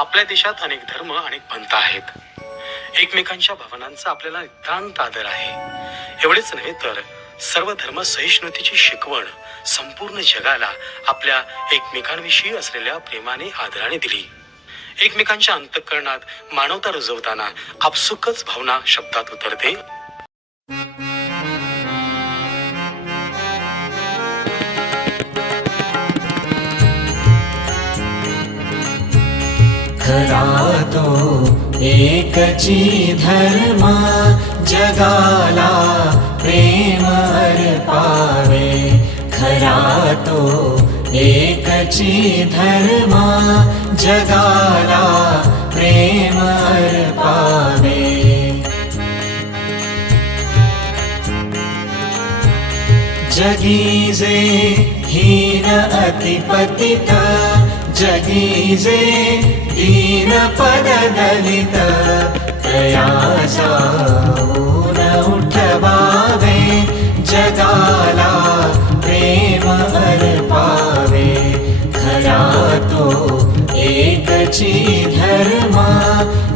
आपल्या देशात अनेक धर्म, अनेक पंथ आहेत. एकमेकांच्या भावनांचा आपल्याला नितांत आदर आहे. एवढेच नव्हे तर सर्व धर्म सहिष्णुतेची शिकवण संपूर्ण जगाला आपल्या एकमेकांविषयी असलेल्या प्रेमाने, आदराने दिली. एकमेकांच्या अंतःकरणात मानवता रुजवताना आपसुकच भावना शब्दात उतरते. खरा तो एकची धर्म, जगाला प्रेम अर्पावे. खरा तो एकची धर्म, जगाला प्रेम अर्पावे. जगी जे हीन अतिपतित, जगी जे दीन पददलित, तयाचा ऊन उठवावे. जगाला प्रेम अर्पावे. खरा तो एकची धर्म,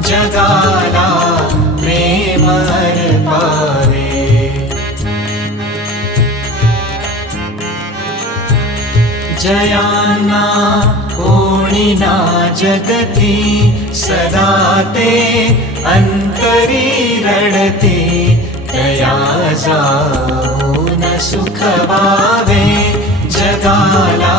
जगाला प्रेम अर्पावे. जयांना कोणी ना जगती, सदा ते अंतरी रडती. तया जाऊन सुखवावे. जगाला